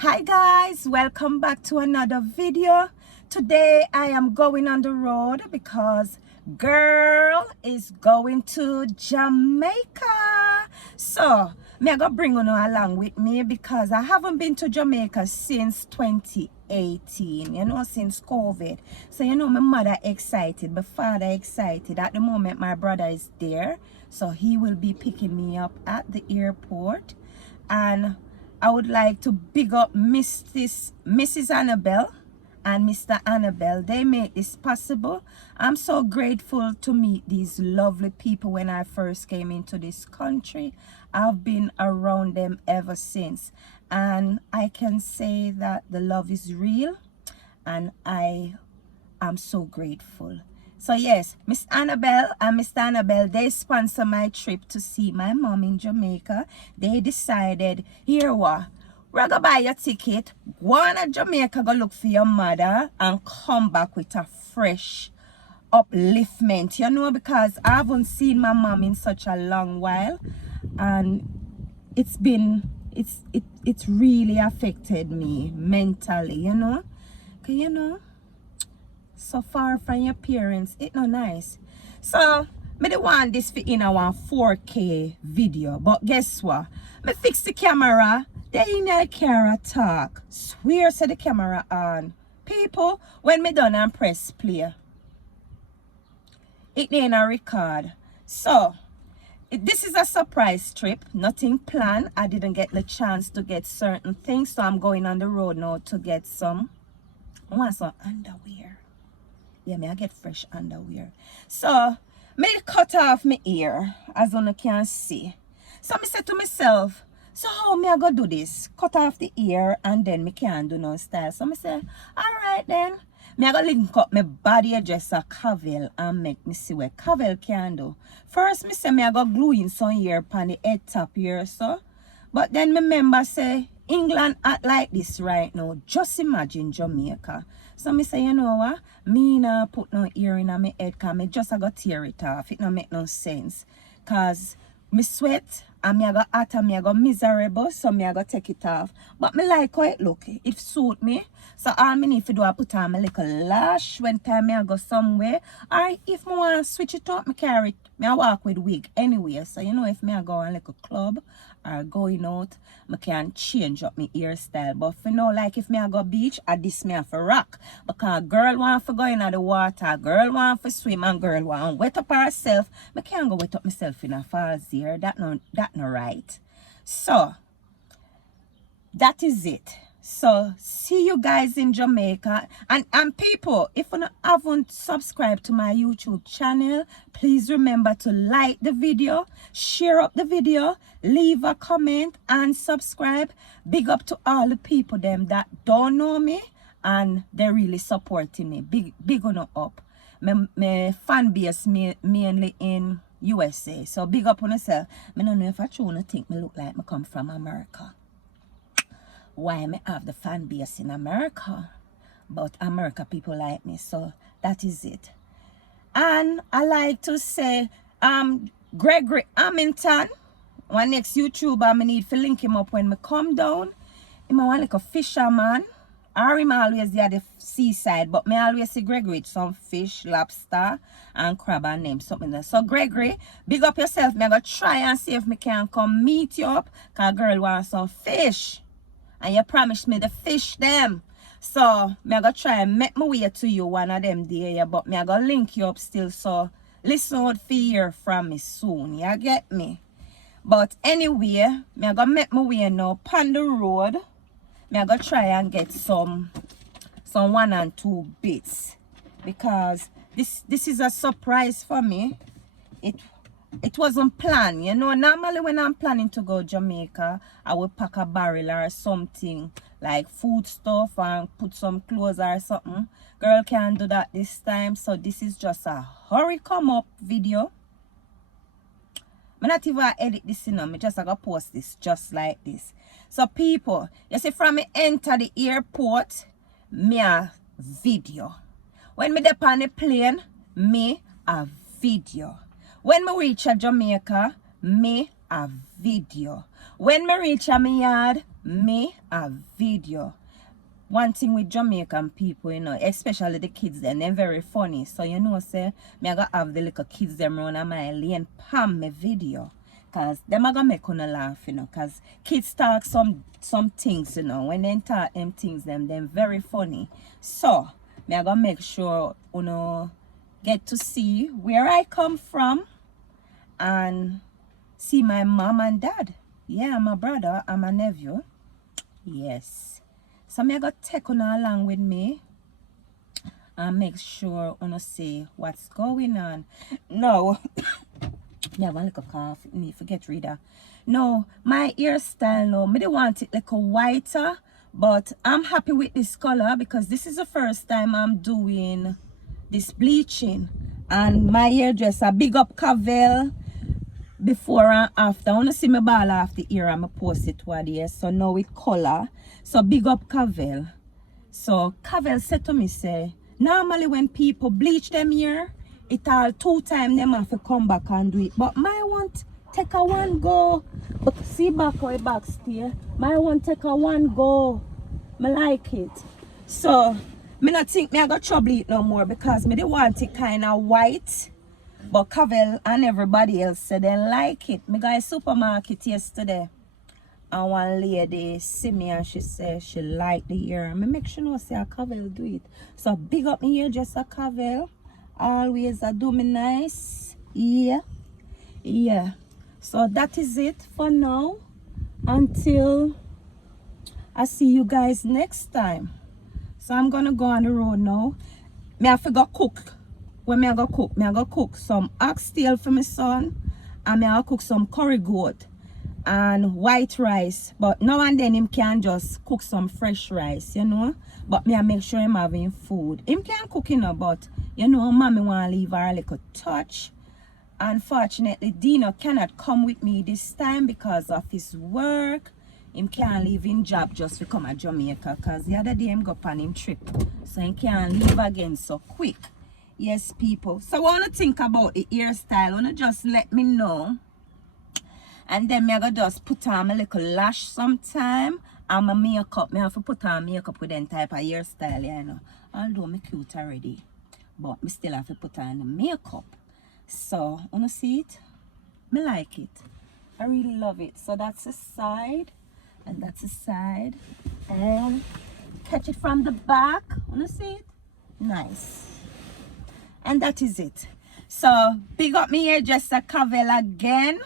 Hi guys, welcome back to another video. Today I am going on the road because girl is going to Jamaica. So me I gonna bring you along with me because I haven't been to Jamaica since 2018, since COVID. So my mother excited, my father excited. At the moment my brother is there, so he will be picking me up at the airport. And I would like to big up Mrs. Annabelle and Mr. Annabelle. They made this possible. I'm so grateful to meet these lovely people when I first came into this country. I've been around them ever since. And I can say that the love is real. And I am so grateful. So yes, Miss Annabelle and Mr. Annabelle, they sponsor my trip to see my mom in Jamaica. They decided, here what, we're gonna buy your ticket, go on to Jamaica, go look for your mother, and come back with a fresh upliftment, because I haven't seen my mom in such a long while, and it's really affected me mentally, because so far from your parents, it no nice. So me dey want this for in our 4K video, but guess what, me fix the camera. They in the car talk, swear to the camera on. People, when me done and press play, it ain't a record. So this is a surprise trip, nothing planned. I didn't get the chance to get certain things, so I'm going on the road now to get some. I want some underwear. Yeah, I get fresh underwear. So me cut off my ear, as you can see. So I said to myself, so how me I go do this? Cut off the ear and then me can't do no style. So I say, alright then. Me I go link up my body dress a Cavell and make me see what Cavell can do. First me say me I go glue in some ear pan the head top here, so. But then me remember say, England act like this right now. Just imagine Jamaica. So me say, you know what? Me nah put no ear in my head because me just got tear it off. It no make no sense. Because me sweat and me I go hot and me I go miserable. So me I go take it off. But me like how it look. It suit me. So all me need to do I put on my little lash when time me I go somewhere. Or if me want to switch it up, me carry it. Me I walk with wig anyway. So if me I go on like a club or going out, I can change up my hairstyle. But for now, like if me I go beach, I this me have to rock. Because girl want to go in the water, girl want to swim, and girl want to wet up herself. I can't go wet up myself in a falls here. That no right. So that is it. So see you guys in Jamaica. And people, if you haven't subscribed to my YouTube channel, please remember to like the video, share up the video, leave a comment and subscribe. Big up to all the people them that don't know me and they're really supporting me. Big on up. My fan base mainly in USA. So big up on yourself. I don't know if I truly think me look like me come from America. Why me have the fan base in America, but America people like me, so that is it. And I like to say Gregory Hamilton, one next YouTuber, I need to link him up when me come down. Him want like a fisherman, or him always there at the seaside, but me always see Gregory with some fish, lobster and crab and name something there. So Gregory, big up yourself. Me I go try and see if me can come meet you up, cause girl wants some fish. And you promised me the fish them. So, me I go try and make my way to you one of them day, yeah, but me I go link you up still. So, listen out for hear from me soon. You get me? But anyway, me I go make my way now on the road. Me I go try and get some 1 and 2 bits. Because this is a surprise for me. It wasn't planned, Normally when I'm planning to go Jamaica, I would pack a barrel or something like food stuff and put some clothes or something. Girl can't do that this time, so this is just a hurry come up video. I'm not even edit this, me just gotta post this just like this. So people, you see from me enter the airport, me a video. When me dep on the plane, me a video. When me reach Jamaica, me a video. When me reach a me yard, me a video. One thing with Jamaican people, you know, especially the kids, they're very funny. So you know, say me I gotta have the little kids them run on my lane palm me video. Cause them I gonna make una laugh, you know, cause kids talk some things, you know. When they talk them things, them very funny. So me I gonna make sure you know get to see where I come from and see my mom and dad. Yeah, my brother and my nephew. Yes. So me I gotta take on along with me and make sure you see what's going on. No, me have a little cough. Me forget reader. No, my hairstyle no, me don't want it like a whiter, but I'm happy with this color because this is the first time I'm doing this bleaching. And my hairdresser, big up Cavell. Before and after, I want to see my ball off the ear and I post it toward here. So now with color. So big up Cavell. So Cavell said to me, say, normally when people bleach them here, it all 2 times them have to come back and do it. But my want take a one go. But see back how it back stay. My want take a one go. Me like it. So me not think me I got trouble it no more because me they want it kind of white. But Cavell and everybody else said they like it. Me go to supermarket yesterday and one lady see me and she said she like the hair. Me make sure no say a Cavell do it. So big up me here just a Cavell. Always do me nice. Yeah. Yeah. So that is it for now. Until I see you guys next time. So I'm gonna go on the road now. Me have to go cook. When me I go cook, me I go cook some oxtail for my son, and me I cook some curry goat and white rice. But now and then him can just cook some fresh rice, you know. But me I make sure him having food. Him can cook, you know, but you know, mommy want to leave her a little touch. Unfortunately, Dino cannot come with me this time because of his work. Him can't leave in job just to come to Jamaica because the other day him go on him trip. So he can't leave again so quick. Yes, people. So I want to think about the hairstyle. I want to just let me know. And then I go just put on a little lash sometime. And my makeup. I have to put on makeup with that type of hairstyle, you know. Although I'm cute already. But I still have to put on the makeup. So, wanna see it? Me like it. I really love it. So that's the side. And that's the side. And catch it from the back. Wanna see it? Nice. And that is it. So big up me here just a Cavell again.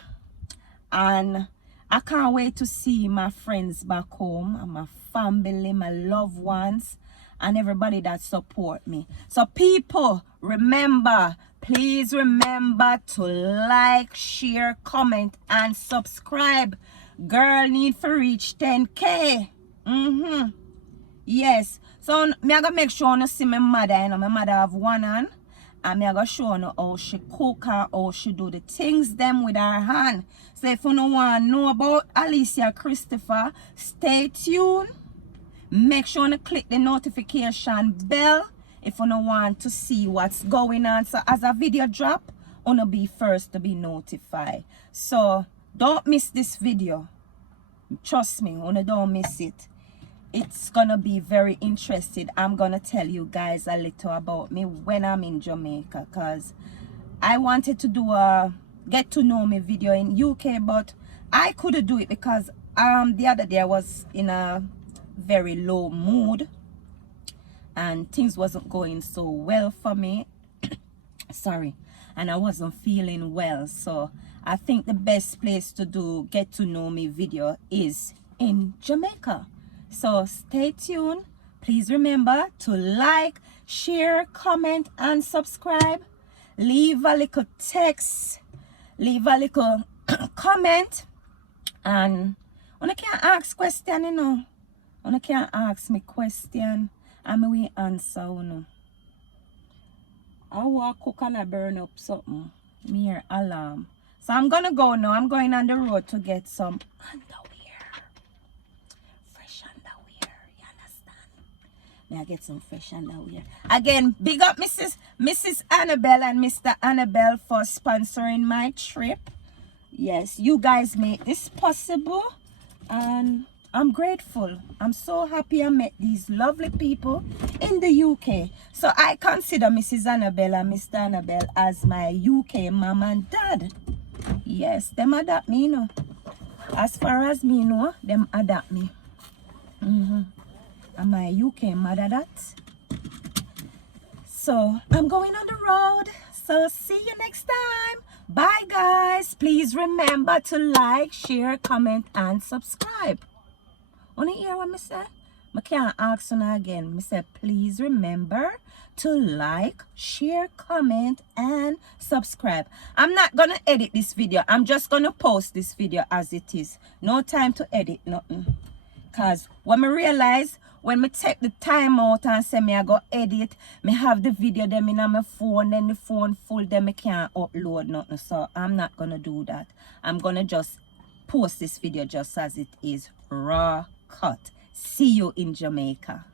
And I can't wait to see my friends back home and my family, my loved ones, and everybody that support me. So people, remember, please remember to like, share, comment, and subscribe. Girl need to reach 10K. Yes. So me I gotta make sure I see my mother, you know, my mother have one hand. And me I gotta show you how she cook her, how she do the things them with her hand. So if you don't want to know about Alicia Christopher, stay tuned. Make sure you click the notification bell if you don't want to see what's going on. So as a video drop, you will be first to be notified. So don't miss this video. Trust me, you don't miss it. It's gonna be very interesting. I'm gonna tell you guys a little about me when I'm in Jamaica, because I wanted to do a get to know me video in UK, but I couldn't do it because the other day I was in a very low mood and things wasn't going so well for me. Sorry. And I wasn't feeling well, so I think the best place to do get to know me video is in Jamaica. So stay tuned. Please remember to like, share, comment, and subscribe. Leave a little text, leave a little comment, and you can ask question, you know. You can ask me question and we answer, you know. I want to cook and I burn up something. Me hear alarm. So I'm gonna go now. I'm going on the road to get some underwear. Fresh underwear. You understand? May I get some fresh underwear. Again, big up Mrs. Annabelle and Mr. Annabelle for sponsoring my trip. Yes, you guys make this possible, and I'm grateful. I'm so happy I met these lovely people in the UK. So I consider Mrs. Annabelle and Mr. Annabelle as my UK mom and dad. Yes, them adopt me, you know. As far as me know, them adopt me. And my UK mother that. So I'm going on the road. So see you next time. Bye guys. Please remember to like, share, comment, and subscribe. Wanna hear what I say? I can't ask you again. I say please remember to like, share, comment, and subscribe. I'm not gonna edit this video. I'm just gonna post this video as it is. No time to edit nothing. Cause when I realize, when I take the time out and say me I go edit, me have the video them in my phone, then the phone full, then I can't upload nothing. So I'm not gonna do that. I'm gonna just post this video just as it is, raw cut. See you in Jamaica.